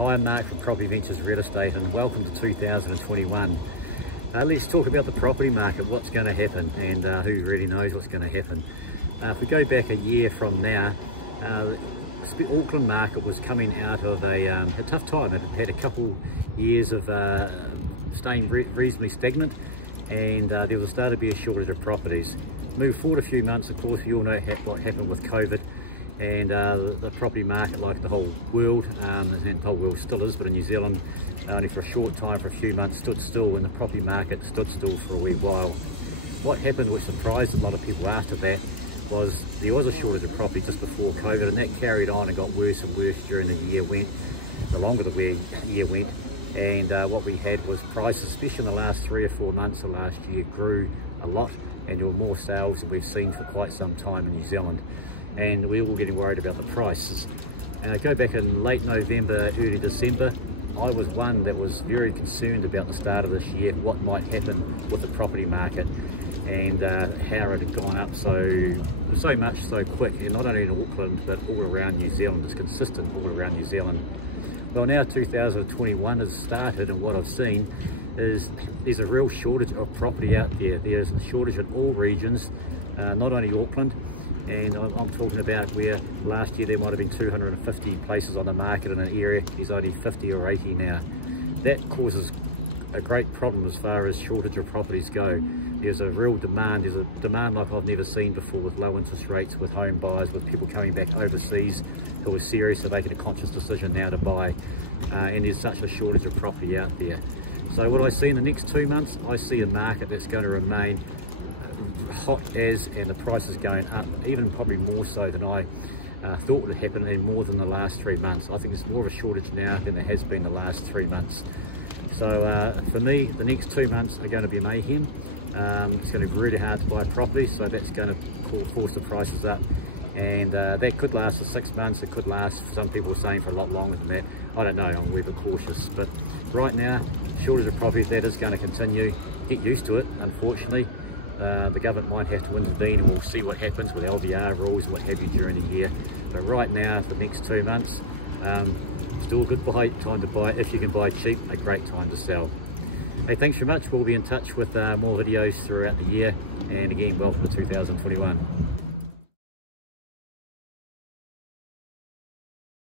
Hi, I'm Mark from Property Ventures Real Estate and welcome to 2021. Let's talk about the property market, what's going to happen and who really knows what's going to happen. If we go back a year from now, the Auckland market was coming out of a tough time. It had a couple years of staying reasonably stagnant, and there was started to be a shortage of properties. Move forward a few months, of course, we all know what happened with COVID, and the property market, like the whole world, and the whole world still is, but in New Zealand, only for a short time, for a few months, stood still, and the property market stood still for a wee while. What happened, which surprised a lot of people after that, was there was a shortage of property just before COVID, and that carried on and got worse and worse during the year went, the longer the year went. And what we had was prices, especially in the last 3 or 4 months of last year, grew a lot, and there were more sales than we've seen for quite some time in New Zealand. And we were all getting worried about the prices. Go back in late November, early December, I was one that was very concerned about the start of this year, what might happen with the property market, and how it had gone up so much so quick, and not only in Auckland but all around New Zealand. It's consistent all around New Zealand. Well, now 2021 has started, and what I've seen is there's a real shortage of property out there. There's a shortage in all regions, not only Auckland. And I'm talking about where last year there might have been 250 places on the market in an area. There's only 50 or 80 now. That causes a great problem as far as shortage of properties go. There's a real demand. There's a demand like I've never seen before, with low interest rates, with home buyers, with people coming back overseas who are serious, are making a conscious decision now to buy. And there's such a shortage of property out there. So what I see in the next 2 months, I see a market that's going to remain hot as, and the prices going up, even probably more so than I thought would happen, and more than the last 3 months. I think there's more of a shortage now than there has been the last 3 months. So for me, the next 2 months are going to be mayhem. It's going to be really hard to buy property, so that's going to force the prices up. And that could last for 6 months. It could last, some people are saying, for a lot longer than that. I don't know, I'm a wee bit cautious. But right now, shortage of property, that is going to continue. Get used to it, unfortunately. The government might have to intervene, and we'll see what happens with LVR rules and what have you during the year. But right now, for the next 2 months, still a good time to buy. If you can buy cheap, a great time to sell. Hey, thanks very much. We'll be in touch with more videos throughout the year. And again, welcome to 2021.